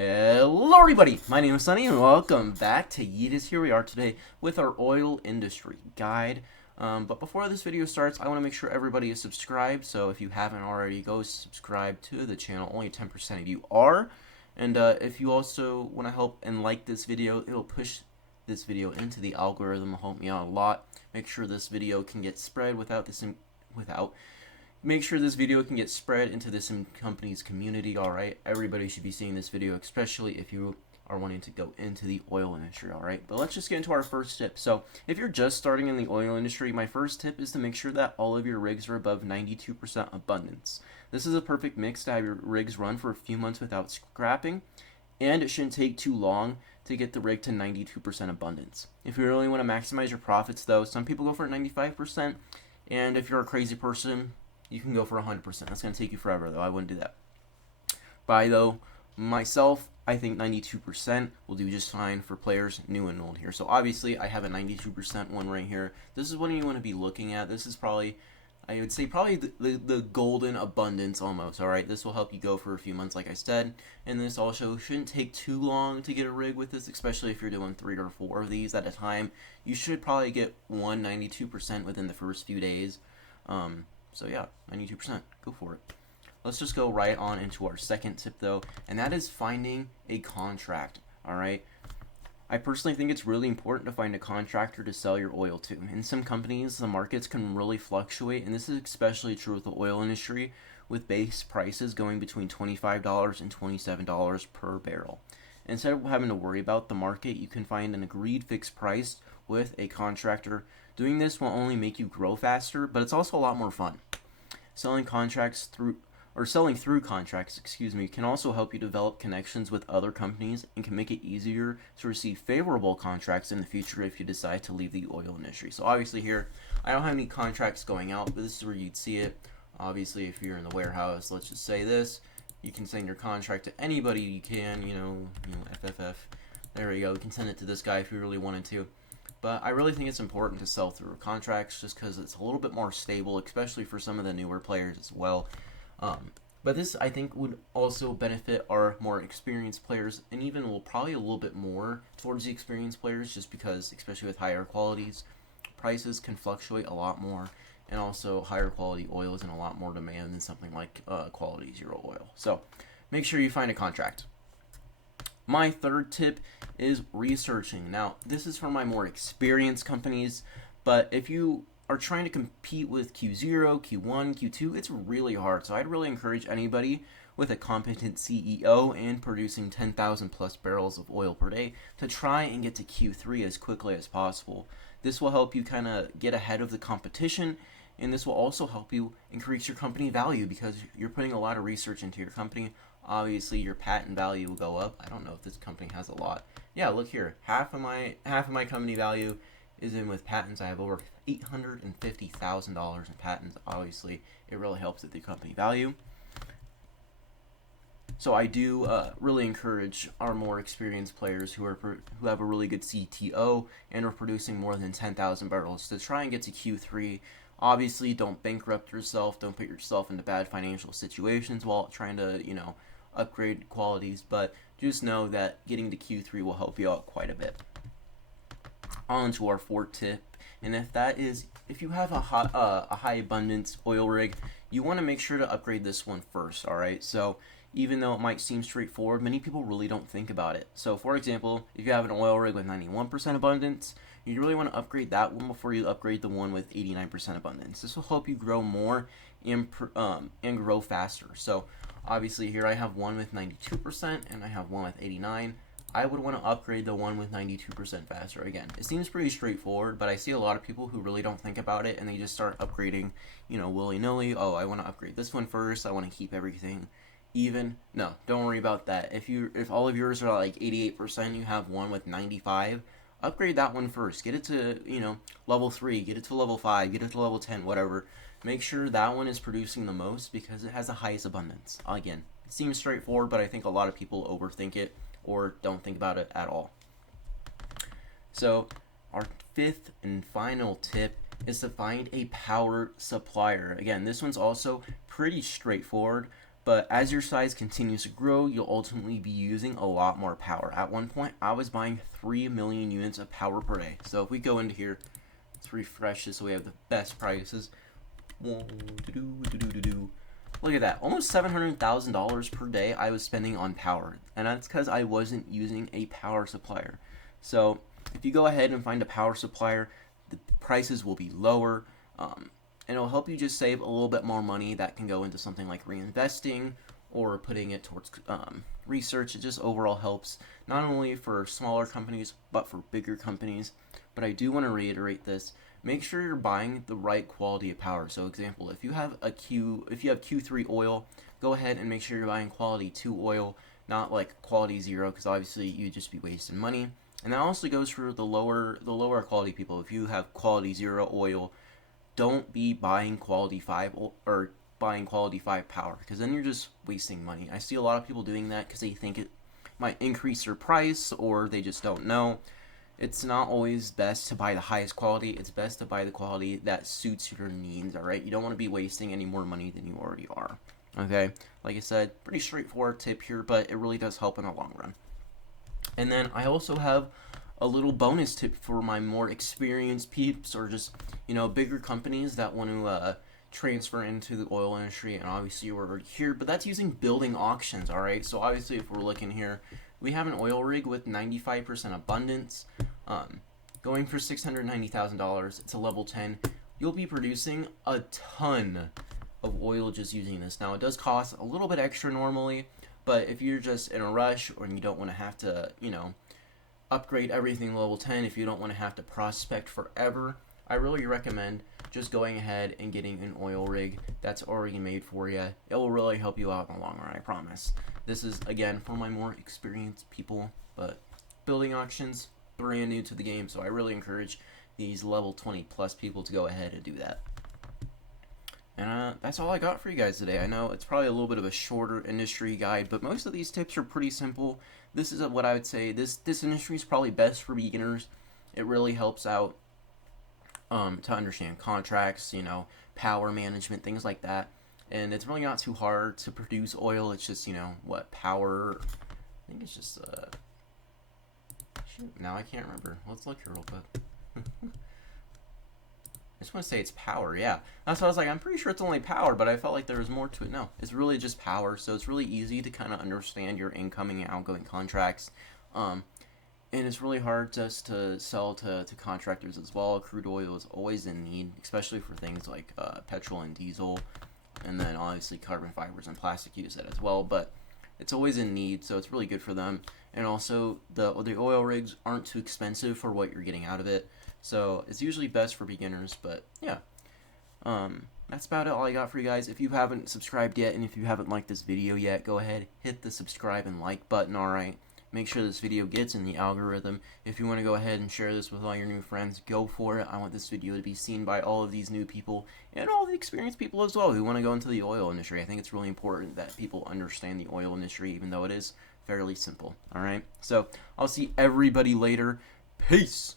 Hello everybody, my name is Sunny and welcome back to Yeetus. Here we are today with our oil industry guide. But before this video starts, I want to make sure everybody is subscribed. So if you haven't already, go subscribe to the channel. Only 10% of you are. And if you also want to help and like this video, it'll push this video into the algorithm. It'll help me out a lot. Make sure this video can get spread Make sure this video can get spread into this company's community, alright? Everybody should be seeing this video, especially if you are wanting to go into the oil industry, alright? But let's just get into our first tip. So, if you're just starting in the oil industry, my first tip is to make sure that all of your rigs are above 92% abundance. This is a perfect mix to have your rigs run for a few months without scrapping, and it shouldn't take too long to get the rig to 92% abundance. If you really want to maximize your profits, though, some people go for 95%, and if you're a crazy person, you can go for 100%. That's going to take you forever, though. I wouldn't do that. Myself, I think 92% will do just fine for players new and old here. So obviously, I have a 92% one right here. This is what you want to be looking at. This is probably, I would say, probably the golden abundance almost, all right? This will help you go for a few months, like I said. And this also shouldn't take too long to get a rig with this, especially if you're doing 3 or 4 of these at a time. You should probably get 92% within the first few days. So yeah, 92%, go for it. Let's just go right on into our second tip though, and that is finding a contract, alright? I personally think it's really important to find a contractor to sell your oil to. In some companies, the markets can really fluctuate, and this is especially true with the oil industry, with base prices going between $25 and $27 per barrel. Instead of having to worry about the market, you can find an agreed fixed price with a contractor. Doing this will only make you grow faster, but it's also a lot more fun. Selling through contracts, can also help you develop connections with other companies and can make it easier to receive favorable contracts in the future if you decide to leave the oil industry. So obviously here, I don't have any contracts going out, but this is where you'd see it. Obviously, if you're in the warehouse, let's just say this, you can send your contract to anybody you can, FFF. There you go. You can send it to this guy if you really wanted to. But I really think it's important to sell through contracts just because it's a little bit more stable, especially for some of the newer players as well. But this, I think, would also benefit our more experienced players, and even will probably a little bit more towards the experienced players, just because, especially with higher qualities, prices can fluctuate a lot more, and also higher quality oil is in a lot more demand than something like quality zero oil. So make sure you find a contract. My third tip is researching. Now, this is for my more experienced companies, but if you are trying to compete with Q0, Q1, Q2, it's really hard. So I'd really encourage anybody with a competent CEO and producing 10,000 plus barrels of oil per day to try and get to Q3 as quickly as possible. This will help you kind of get ahead of the competition, and this will also help you increase your company value because you're putting a lot of research into your company. Obviously, your patent value will go up. I don't know if this company has a lot. Yeah, look here. Half of my company value is in with patents. I have over $850,000 in patents. Obviously, it really helps with the company value. So I do really encourage our more experienced players who have a really good CTO and are producing more than 10,000 barrels to try and get to Q3. Obviously, don't bankrupt yourself. Don't put yourself into bad financial situations while trying to, upgrade qualities. But just know that getting to Q3 will help you out quite a bit. On to our fourth tip, and if you have a high abundance oil rig, you want to make sure to upgrade this one first. All right, so even though it might seem straightforward, many people really don't think about it. So for example, if you have an oil rig with 91% abundance, you really want to upgrade that one before you upgrade the one with 89% abundance. This will help you grow more and grow faster. So obviously here I have one with 92% and I have one with 89%. I would want to upgrade the one with 92% faster. Again, it seems pretty straightforward, but I see a lot of people who really don't think about it and they just start upgrading, willy-nilly. Oh, I want to upgrade this one first. I want to keep everything even. No, don't worry about that. If all of yours are like 88%, you have one with 95%, upgrade that one first. Get it to, level 3, get it to level 5, get it to level 10, whatever. Make sure that one is producing the most because it has the highest abundance. Again, it seems straightforward, but I think a lot of people overthink it or don't think about it at all. So our fifth and final tip is to find a power supplier. Again, this one's also pretty straightforward, But as your size continues to grow, you'll ultimately be using a lot more power. At one point, I was buying 3 million units of power per day. So if we go into here, let's refresh this so we have the best prices. Look at that, almost $700,000 per day I was spending on power, and that's because I wasn't using a power supplier. So if you go ahead and find a power supplier, the prices will be lower, and it'll help you just save a little bit more money that can go into something like reinvesting or putting it towards research. It just overall helps not only for smaller companies but for bigger companies. But I do want to reiterate this: make sure you're buying the right quality of power. So example, if you have Q3 oil, go ahead and make sure you're buying quality 2 oil, not like quality 0, because obviously you'd just be wasting money. And that also goes for the lower quality people. If you have quality 0 oil, don't be buying quality 5 or buying quality 5 power, because then you're just wasting money. I see a lot of people doing that because they think it might increase their price, or they just don't know. It's not always best to buy the highest quality. It's best to buy the quality that suits your needs, alright? You don't want to be wasting any more money than you already are, okay? Like I said, pretty straightforward tip here, but it really does help in the long run. And then I also have a little bonus tip for my more experienced peeps, or just, bigger companies that want to transfer into the oil industry. And obviously we're already here, but that's using building auctions, alright? So obviously if we're looking here, we have an oil rig with 95% abundance, going for $690,000. It's a level 10. You'll be producing a ton of oil just using this. Now, it does cost a little bit extra normally, but if you're just in a rush or you don't want to have to, upgrade everything level 10, if you don't want to have to prospect forever, I really recommend just going ahead and getting an oil rig that's already made for you. It will really help you out in the long run, I promise. This is, again, for my more experienced people, but building auctions, brand new to the game, so I really encourage these level 20 plus people to go ahead and do that. And that's all I got for you guys today. I know it's probably a little bit of a shorter industry guide, but most of these tips are pretty simple. This is what I would say, this industry is probably best for beginners. It really helps out to understand contracts, power management, things like that. And it's really not too hard to produce oil. It's just, power, I think it's just, shoot, now I can't remember. Let's look here real quick. I just want to say it's power, yeah. That's why I was like, I'm pretty sure it's only power, but I felt like there was more to it. No, it's really just power, so it's really easy to kind of understand your incoming and outgoing contracts. And it's really hard just to sell to contractors as well. Crude oil is always in need, especially for things like petrol and diesel, and then obviously carbon fibers and plastic use it as well. But it's always in need, so it's really good for them. And also, the oil rigs aren't too expensive for what you're getting out of it. So it's usually best for beginners, but yeah. That's about it, all I got for you guys. If you haven't subscribed yet, and if you haven't liked this video yet, go ahead, hit the subscribe and like button, alright? Make sure this video gets in the algorithm. If you want to go ahead and share this with all your new friends, go for it. I want this video to be seen by all of these new people, and all the experienced people as well who want to go into the oil industry. I think it's really important that people understand the oil industry, even though it is fairly simple, alright? So, I'll see everybody later. Peace!